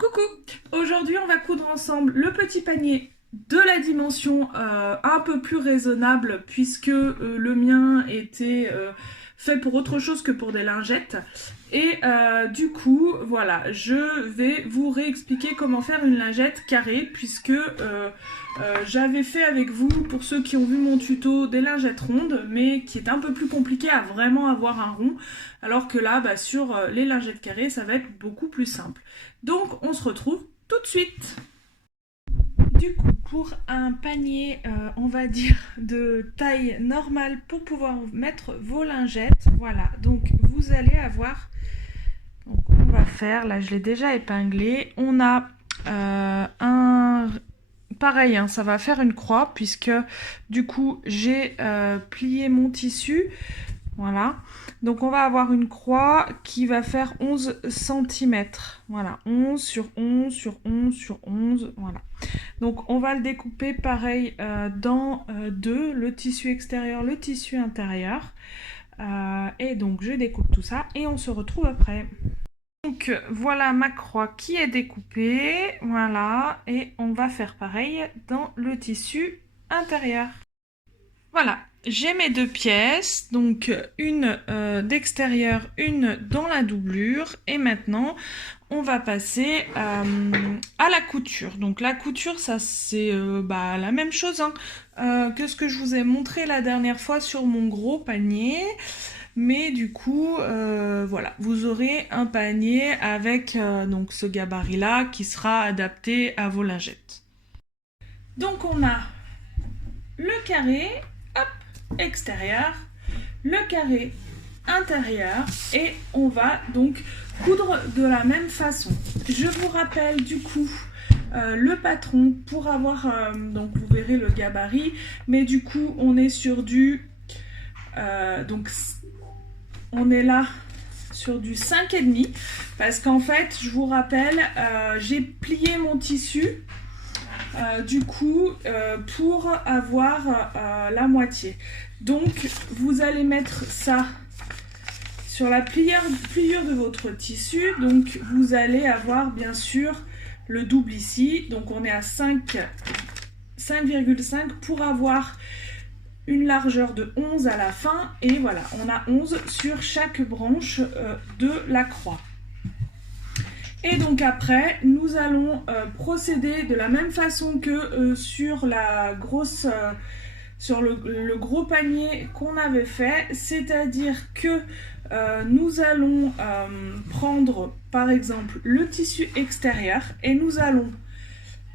Coucou! Aujourd'hui, on va coudre ensemble le petit panier de la dimension un peu plus raisonnable puisque le mien était fait pour autre chose que pour des lingettes. Et du coup, voilà, je vais vous réexpliquer comment faire une lingette carrée puisque j'avais fait avec vous, pour ceux qui ont vu mon tuto, des lingettes rondes, mais qui est un peu plus compliqué à vraiment avoir un rond, alors que là, sur les lingettes carrées, ça va être beaucoup plus simple. Donc, on se retrouve tout de suite. Du coup, pour un panier, on va dire, de taille normale pour pouvoir mettre vos lingettes, voilà, donc vous allez avoir, donc on va faire, là je l'ai déjà épinglé, on a un, pareil, hein, ça va faire une croix puisque du coup j'ai plié mon tissu. Voilà, donc on va avoir une croix qui va faire 11 cm. Voilà, 11 sur 11 sur 11 sur 11. Voilà. Donc on va le découper pareil dans deux, le tissu extérieur, le tissu intérieur. Et donc je découpe tout ça et on se retrouve après. Donc voilà ma croix qui est découpée. Voilà, et on va faire pareil dans le tissu intérieur. Voilà, j'ai mes deux pièces, donc une d'extérieur, une dans la doublure. Et maintenant, on va passer à la couture. Donc la couture, ça c'est la même chose que ce que je vous ai montré la dernière fois sur mon gros panier. Mais du coup, voilà, vous aurez un panier avec donc ce gabarit-là qui sera adapté à vos lingettes. Donc on a le carré, hop, extérieur, le carré intérieur, et on va donc coudre de la même façon. Je vous rappelle du coup le patron pour avoir, donc vous verrez le gabarit, mais du coup on est sur du, donc on est là sur du 5,5 parce qu'en fait je vous rappelle j'ai plié mon tissu du coup pour avoir la moitié. Donc vous allez mettre ça sur la pliure de votre tissu. Donc vous allez avoir bien sûr le double ici. Donc on est à 5,5 pour avoir une largeur de 11 à la fin. Et voilà, on a 11 sur chaque branche de la croix. Et donc après, nous allons procéder de la même façon que sur la grosse, sur le gros panier qu'on avait fait, c'est-à-dire que nous allons prendre par exemple le tissu extérieur et nous allons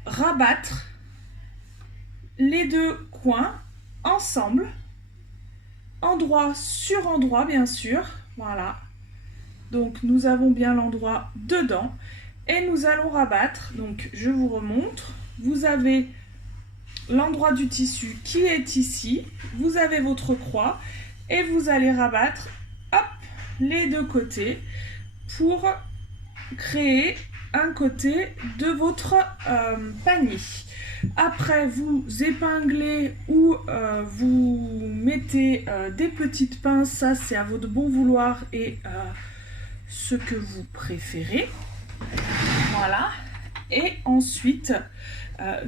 rabattre les deux coins ensemble, endroit sur endroit bien sûr, voilà. Donc nous avons bien l'endroit dedans et nous allons rabattre. Donc je vous remontre. Vous avez l'endroit du tissu qui est ici. Vous avez votre croix et vous allez rabattre, hop, les deux côtés pour créer un côté de votre panier. Après, vous épinglez ou vous mettez des petites pinces. Ça, c'est à votre bon vouloir et ce que vous préférez. Voilà. Et ensuite,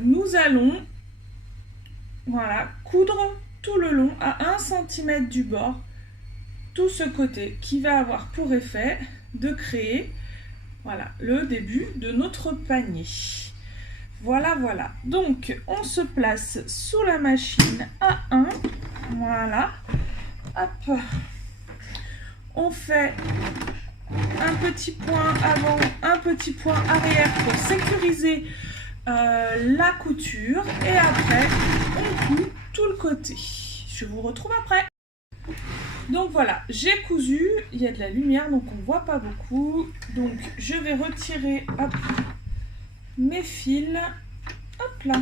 nous allons coudre tout le long à 1 cm du bord tout ce côté qui va avoir pour effet de créer le début de notre panier. Voilà. Donc, on se place sous la machine à 1. Voilà. Hop. On fait un petit point avant, un petit point arrière pour sécuriser la couture. Et après, on coud tout le côté. Je vous retrouve après. Donc voilà, j'ai cousu. Il y a de la lumière, donc on ne voit pas beaucoup. Donc je vais retirer mes fils. Hop là.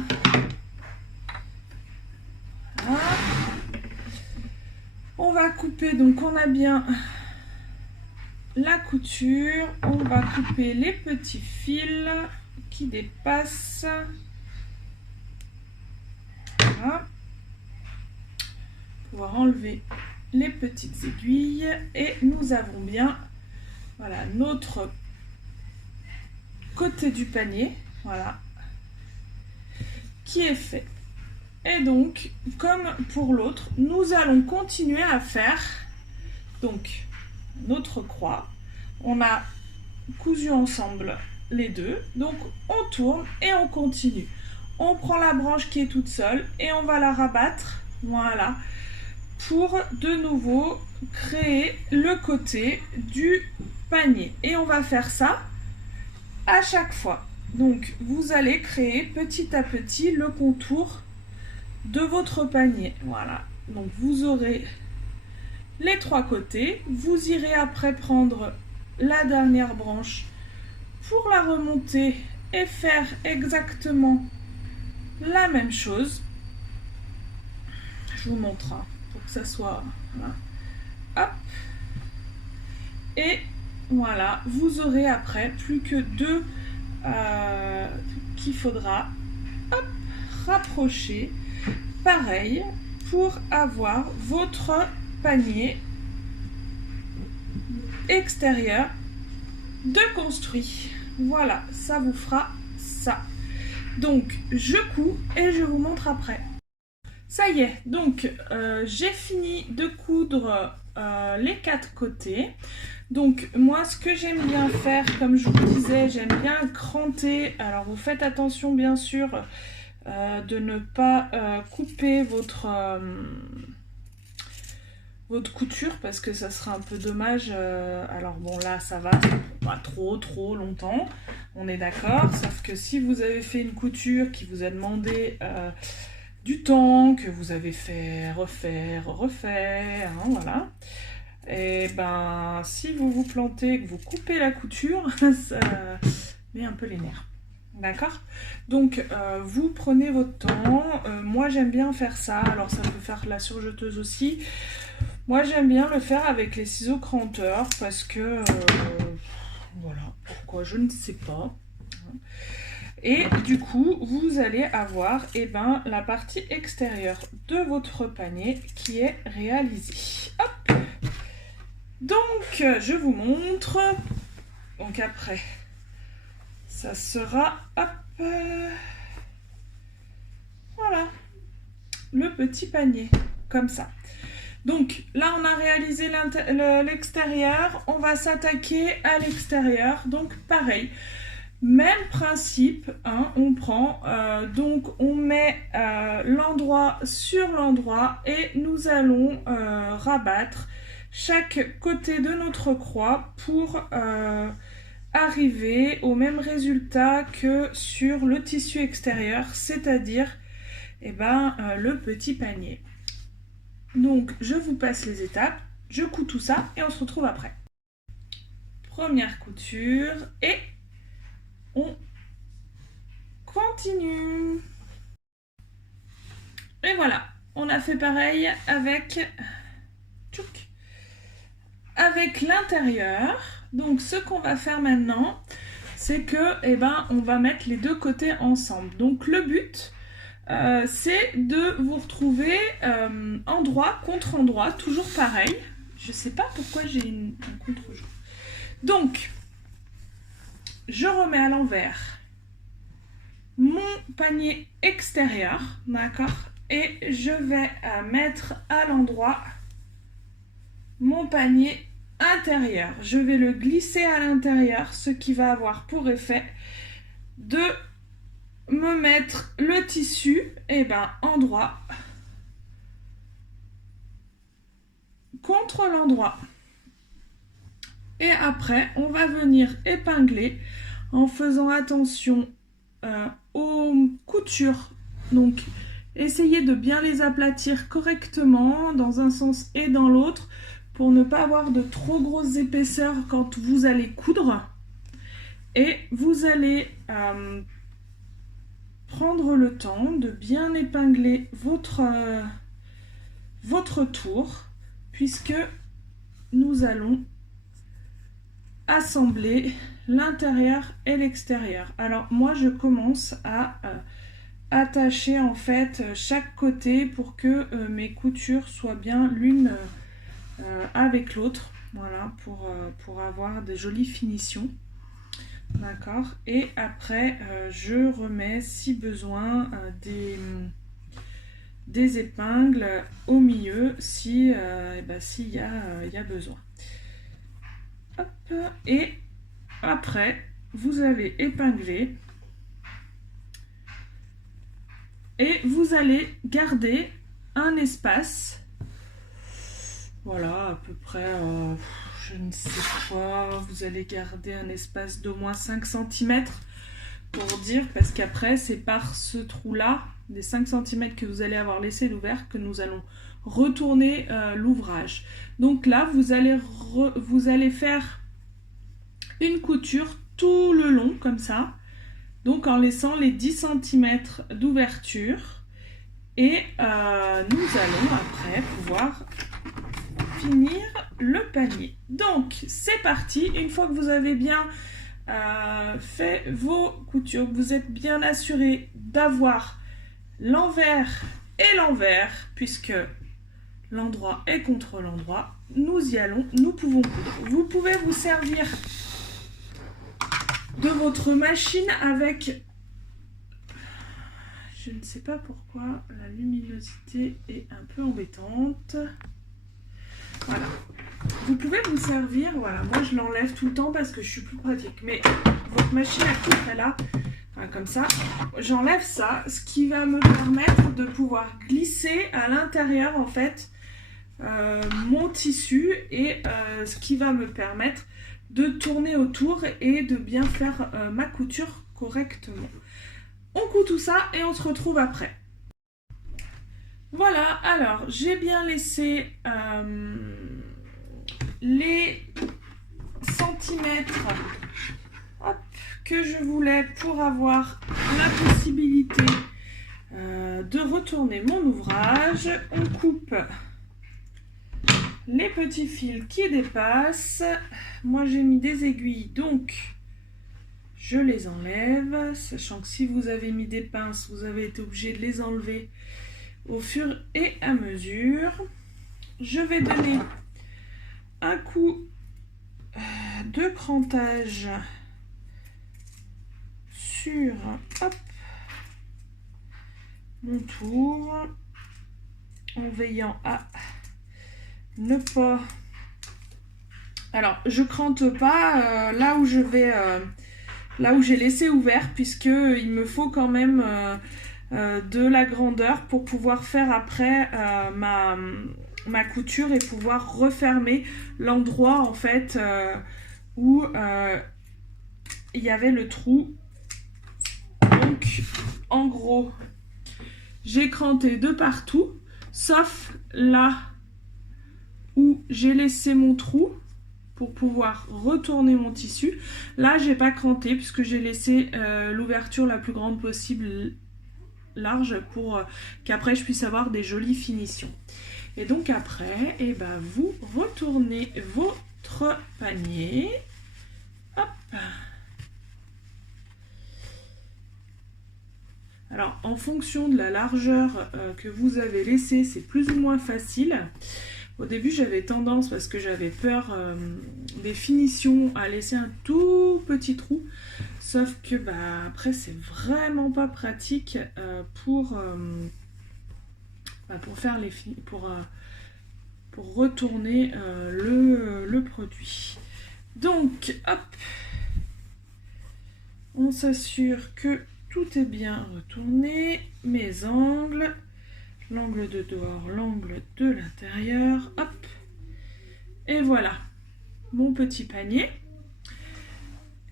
Voilà. On va couper, donc on a bien la couture, on va couper les petits fils qui dépassent. Voilà. Pouvoir enlever les petites aiguilles et nous avons bien notre côté du panier, voilà, qui est fait. Et donc, comme pour l'autre, nous allons continuer à faire donc notre croix. On a cousu ensemble les deux, donc on tourne et on continue. On prend la branche qui est toute seule et on va la rabattre, voilà, pour de nouveau créer le côté du panier. Et on va faire ça à chaque fois. Donc vous allez créer petit à petit le contour de votre panier. Voilà, donc vous aurez les trois côtés. Vous irez après prendre la dernière branche pour la remonter et faire exactement la même chose. Je vous montre pour que ça soit... Voilà. Hop. Et voilà, vous aurez après plus que deux qu'il faudra rapprocher. Pareil pour avoir votre panier extérieur de construit. Voilà, ça vous fera ça. Donc je couds et je vous montre après. Ça y est, donc j'ai fini de coudre les quatre côtés. Donc moi ce que j'aime bien faire, comme je vous disais, j'aime bien cranter. Alors vous faites attention bien sûr de ne pas couper votre couture parce que ça sera un peu dommage. Alors bon là ça va pas trop longtemps, on est d'accord, sauf que si vous avez fait une couture qui vous a demandé du temps, que vous avez fait refaire, hein, voilà, et ben si vous vous plantez, que vous coupez la couture, ça met un peu les nerfs. D'accord? Donc vous prenez votre temps. Moi j'aime bien faire ça, alors ça peut faire la surjeteuse aussi. Moi j'aime bien le faire avec les ciseaux cranteurs parce que voilà, pourquoi je ne sais pas. Et du coup vous allez avoir la partie extérieure de votre panier qui est réalisée. Hop. Donc je vous montre. Donc après ça sera hop, voilà, le petit panier comme ça. Donc là on a réalisé l'extérieur, on va s'attaquer à l'extérieur. Donc pareil, même principe, hein, on prend donc on met l'endroit sur l'endroit et nous allons rabattre chaque côté de notre croix pour arriver au même résultat que sur le tissu extérieur, c'est-à-dire le petit panier. Donc je vous passe les étapes, je couds tout ça et on se retrouve après. Première couture et on continue. Et voilà, on a fait pareil avec l'intérieur. Donc ce qu'on va faire maintenant, c'est que on va mettre les deux côtés ensemble. Donc le but c'est de vous retrouver endroit contre endroit, toujours pareil. Je sais pas pourquoi j'ai un contre-jour. Donc je remets à l'envers mon panier extérieur, d'accord, et je vais mettre à l'endroit mon panier intérieur. Je vais le glisser à l'intérieur, ce qui va avoir pour effet de me mettre le tissu endroit contre l'endroit. Et après, on va venir épingler en faisant attention aux coutures. Donc, essayez de bien les aplatir correctement dans un sens et dans l'autre pour ne pas avoir de trop grosses épaisseurs quand vous allez coudre. Et vous allez prendre le temps de bien épingler votre tour, puisque nous allons assembler l'intérieur et l'extérieur. Alors moi je commence à attacher en fait chaque côté pour que mes coutures soient bien l'une avec l'autre, voilà, pour avoir des jolies finitions. D'accord. Et après, je remets, si besoin, des épingles au milieu, si, s'il y a besoin. Hop. Et après, vous allez épingler. Et vous allez garder un espace. Voilà, à peu près, je ne sais pas, vous allez garder un espace d'au moins 5 cm pour dire, parce qu'après, c'est par ce trou-là, des 5 cm que vous allez avoir laissé ouvert, que nous allons retourner l'ouvrage. Donc là, vous allez faire une couture tout le long, comme ça, donc en laissant les 10 cm d'ouverture. Et nous allons après pouvoir finir le panier. Donc c'est parti. Une fois que vous avez bien fait vos coutures, vous êtes bien assuré d'avoir l'envers et l'envers, puisque l'endroit est contre l'endroit, nous y allons, nous pouvons coudre. Vous pouvez vous servir de votre machine avec... Je ne sais pas pourquoi la luminosité est un peu embêtante. Voilà. Vous pouvez vous servir, voilà, moi je l'enlève tout le temps parce que je suis plus pratique. Mais votre machine à coudre est là, enfin, comme ça. J'enlève ça, ce qui va me permettre de pouvoir glisser à l'intérieur en fait mon tissu et ce qui va me permettre de tourner autour et de bien faire ma couture correctement. On coud tout ça et on se retrouve après. Voilà, alors j'ai bien laissé les centimètres que je voulais pour avoir la possibilité de retourner mon ouvrage. On coupe les petits fils qui dépassent. Moi j'ai mis des aiguilles, donc je les enlève, sachant que si vous avez mis des pinces, vous avez été obligé de les enlever au fur et à mesure. Je vais donner un coup de crantage sur mon tour, en veillant à ne pas... Alors, je crante pas là où je vais... là où j'ai laissé ouvert, puisque il me faut quand même de la grandeur pour pouvoir faire après ma couture et pouvoir refermer l'endroit en fait où il y avait le trou. Donc en gros j'ai cranté de partout sauf là où j'ai laissé mon trou pour pouvoir retourner mon tissu. Là, j'ai pas cranté puisque j'ai laissé l'ouverture la plus grande possible, large, pour qu'après je puisse avoir des jolies finitions. Et donc après, vous retournez votre panier. Hop. Alors, en fonction de la largeur que vous avez laissée, c'est plus ou moins facile. Au début, j'avais tendance, parce que j'avais peur des finitions, à laisser un tout petit trou. Sauf que après, c'est vraiment pas pratique pour faire les pour retourner le produit. Donc, hop, on s'assure que tout est bien retourné. Mes angles. L'angle de dehors, l'angle de l'intérieur, hop, et voilà mon petit panier.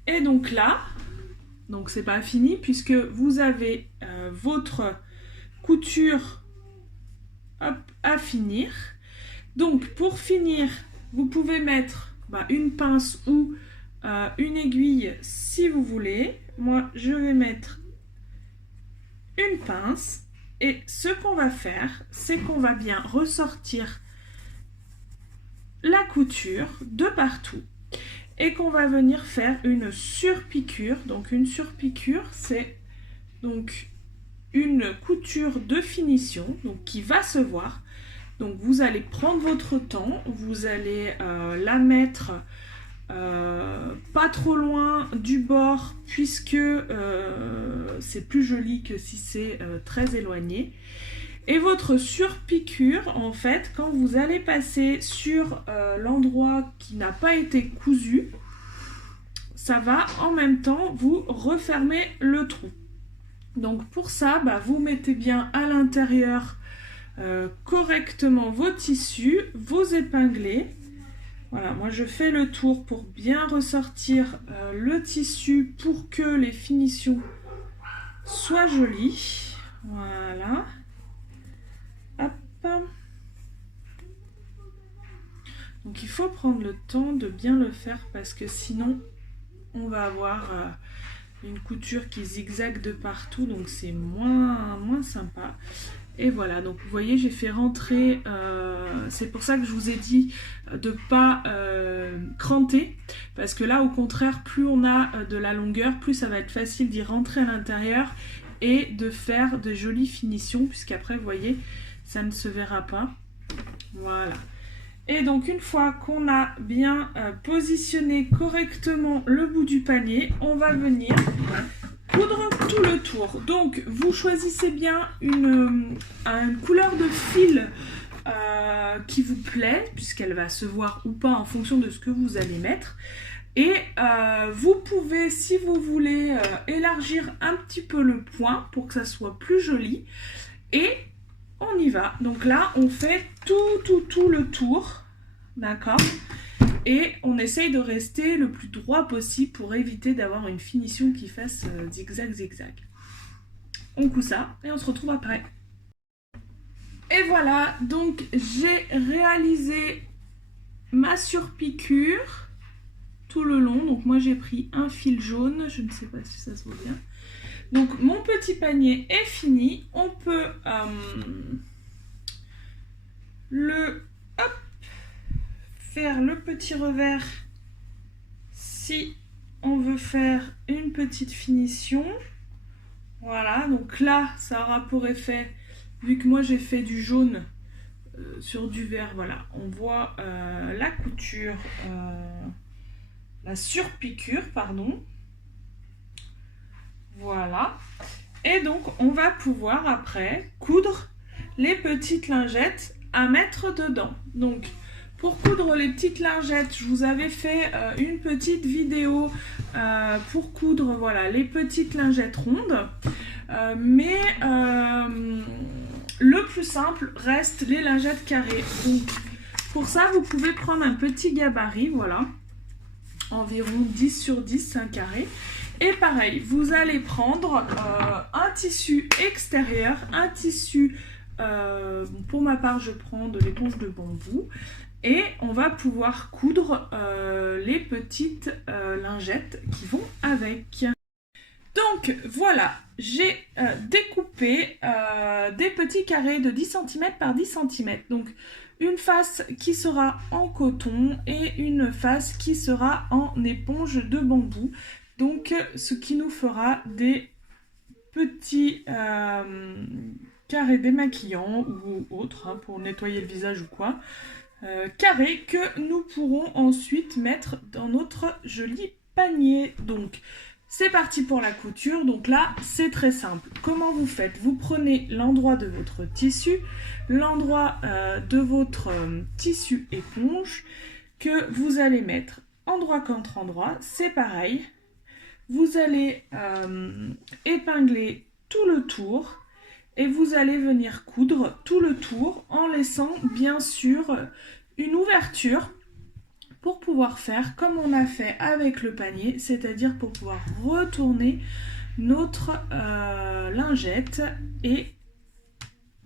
Et donc là, donc c'est pas fini puisque vous avez votre couture à finir. Donc pour finir, vous pouvez mettre une pince ou une aiguille si vous voulez. Moi, je vais mettre une pince. Et ce qu'on va faire, c'est qu'on va bien ressortir la couture de partout et qu'on va venir faire une surpiqûre. Donc une surpiqûre, c'est donc une couture de finition donc qui va se voir. Donc vous allez prendre votre temps, vous allez la mettre pas trop loin du bord puisque c'est plus joli que si c'est très éloigné. Et votre surpiqûre, en fait, quand vous allez passer sur l'endroit qui n'a pas été cousu, ça va en même temps vous refermer le trou. Donc pour ça, vous mettez bien à l'intérieur correctement vos tissus, vos épinglés. Voilà, moi je fais le tour pour bien ressortir le tissu pour que les finitions soient jolies. Voilà. Hop. Donc il faut prendre le temps de bien le faire parce que sinon on va avoir une couture qui zigzague de partout, donc c'est moins sympa. Et voilà, donc vous voyez, j'ai fait rentrer, c'est pour ça que je vous ai dit de ne pas cranter, parce que là, au contraire, plus on a de la longueur, plus ça va être facile d'y rentrer à l'intérieur et de faire de jolies finitions, puisqu'après, vous voyez, ça ne se verra pas. Voilà. Et donc, une fois qu'on a bien positionné correctement le bout du panier, on va venir coudre tout le tour. Donc vous choisissez bien une couleur de fil qui vous plaît, puisqu'elle va se voir ou pas en fonction de ce que vous allez mettre. Et vous pouvez, si vous voulez, élargir un petit peu le point pour que ça soit plus joli. Et on y va. Donc là, on fait tout le tour. D'accord ? Et on essaye de rester le plus droit possible pour éviter d'avoir une finition qui fasse zigzag. On coud ça et on se retrouve après. Et voilà, donc j'ai réalisé ma surpiqûre tout le long. Donc moi j'ai pris un fil jaune, je ne sais pas si ça se voit bien. Donc mon petit panier est fini. On peut faire le petit revers si on veut faire une petite finition. Voilà, donc là ça aura pour effet, vu que moi j'ai fait du jaune sur du vert, voilà, on voit la couture, la surpiqûre, pardon. Voilà, et donc on va pouvoir après coudre les petites lingettes à mettre dedans. Donc pour coudre les petites lingettes, je vous avais fait une petite vidéo pour coudre, voilà, les petites lingettes rondes. Mais le plus simple reste les lingettes carrées. Donc pour ça, vous pouvez prendre un petit gabarit, voilà, environ 10 sur 10, un carré. Et pareil, vous allez prendre un tissu extérieur, un tissu, pour ma part, je prends de l'éponge de bambou. Et on va pouvoir coudre les petites lingettes qui vont avec. Donc voilà, j'ai découpé des petits carrés de 10 cm par 10 cm. Donc une face qui sera en coton et une face qui sera en éponge de bambou. Donc ce qui nous fera des petits carrés démaquillants ou autres, hein, pour nettoyer le visage ou quoi. Carrés que nous pourrons ensuite mettre dans notre joli panier. Donc c'est parti pour la couture. Donc là c'est très simple. Comment vous faites? Vous prenez l'endroit de votre tissu, l'endroit de votre tissu éponge que vous allez mettre endroit contre endroit. C'est pareil. Vous allez épingler tout le tour. Et vous allez venir coudre tout le tour en laissant bien sûr une ouverture pour pouvoir faire comme on a fait avec le panier, c'est-à-dire pour pouvoir retourner notre lingette. Et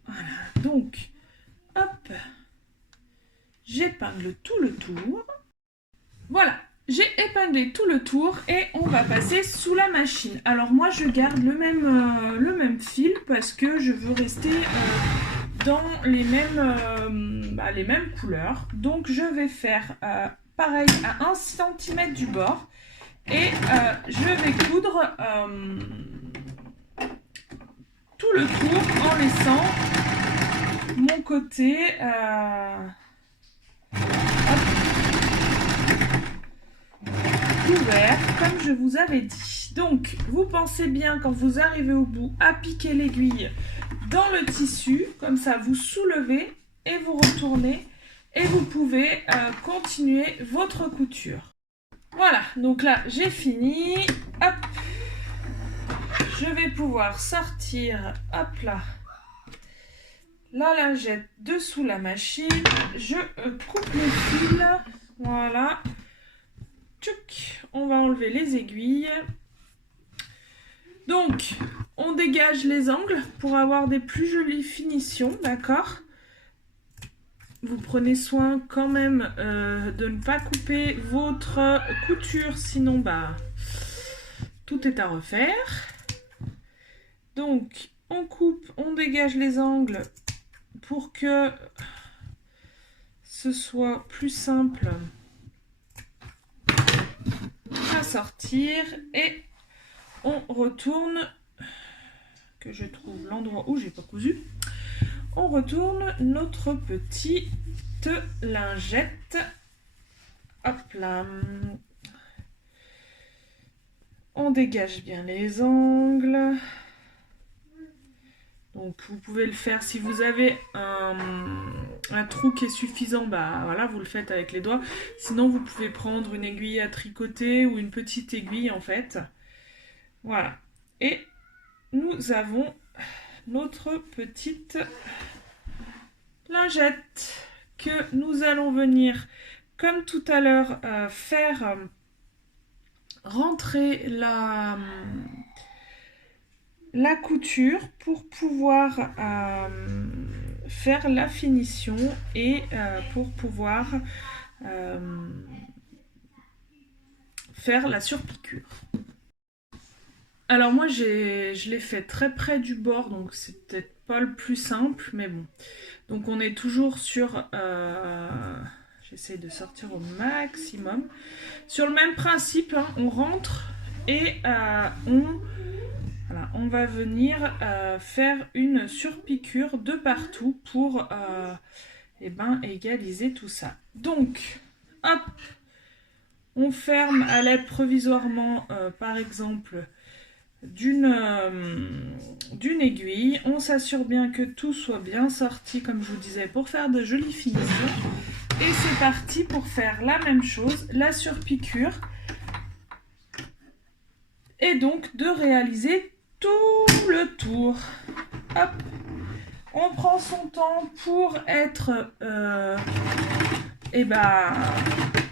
voilà, donc hop, j'épingle tout le tour. Voilà. J'ai épinglé tout le tour et on va passer sous la machine. Alors moi je garde le même fil parce que je veux rester dans les mêmes couleurs. Donc je vais faire pareil à 1 cm du bord et je vais coudre tout le tour en laissant mon côté... ouvert, comme je vous avais dit. Donc, vous pensez bien, quand vous arrivez au bout, à piquer l'aiguille dans le tissu. Comme ça, vous soulevez et vous retournez. Et vous pouvez continuer votre couture. Voilà, donc là, j'ai fini. Hop. Je vais pouvoir sortir, hop là, la lingette dessous la machine. Je coupe les fils. Voilà. Tchouc. On va enlever les aiguilles. Donc, on dégage les angles pour avoir des plus jolies finitions, d'accord ? Vous prenez soin quand même de ne pas couper votre couture, sinon bah tout est à refaire. Donc, on coupe, on dégage les angles pour que ce soit plus simple à sortir. Et on retourne, que je trouve l'endroit où j'ai pas cousu. On retourne notre petite lingette. Hop là. On dégage bien les angles. Donc vous pouvez le faire si vous avez un trou qui est suffisant, bah voilà, vous le faites avec les doigts. Sinon vous pouvez prendre une aiguille à tricoter ou une petite aiguille en fait. Voilà. Et nous avons notre petite lingette que nous allons venir, comme tout à l'heure, faire rentrer la couture pour pouvoir faire la finition et pour pouvoir faire la surpiqûre. Alors moi je l'ai fait très près du bord, donc c'est peut-être pas le plus simple, mais bon. Donc on est toujours sur, j'essaie de sortir au maximum, sur le même principe, hein, on rentre et on va venir faire une surpiqûre de partout pour égaliser tout ça. Donc, hop, on ferme à l'aide provisoirement, par exemple, d'une aiguille. On s'assure bien que tout soit bien sorti, comme je vous disais, pour faire de jolies finitions. Et c'est parti pour faire la même chose, la surpiqûre. Et donc de réaliser tout le tour. Hop. On prend son temps pour être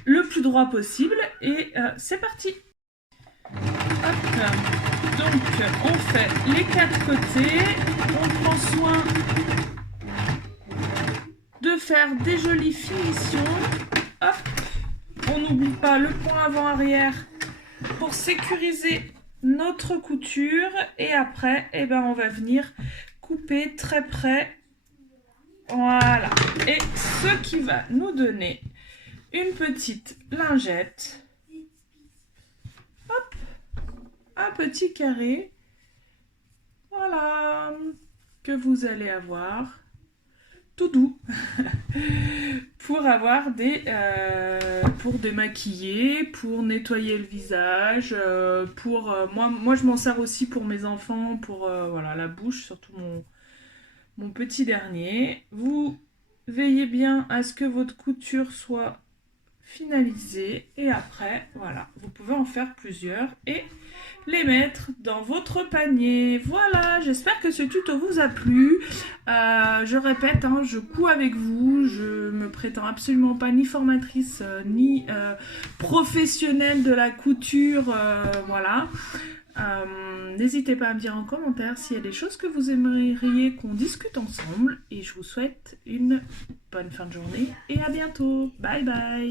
le plus droit possible. Et c'est parti. Hop. Donc on fait les 4 côtés. On prend soin de faire des jolies finitions. Hop. On n'oublie pas le point avant-arrière pour sécuriser notre couture. Et après, on va venir couper très près. Voilà. Et ce qui va nous donner une petite lingette. Hop. Un petit carré. Voilà. Que vous allez avoir tout doux pour avoir pour démaquiller, pour nettoyer le visage, moi je m'en sers aussi pour mes enfants, pour la bouche, surtout mon petit dernier. Vous veillez bien à ce que votre couture soit finalisée et après voilà, vous pouvez en faire plusieurs et les mettre dans votre panier. Voilà, j'espère que ce tuto vous a plu. Je répète, hein, je couds avec vous, je me prétends absolument pas ni formatrice ni professionnelle de la couture, voilà. N'hésitez pas à me dire en commentaire s'il y a des choses que vous aimeriez qu'on discute ensemble et je vous souhaite une bonne fin de journée et à bientôt. Bye bye.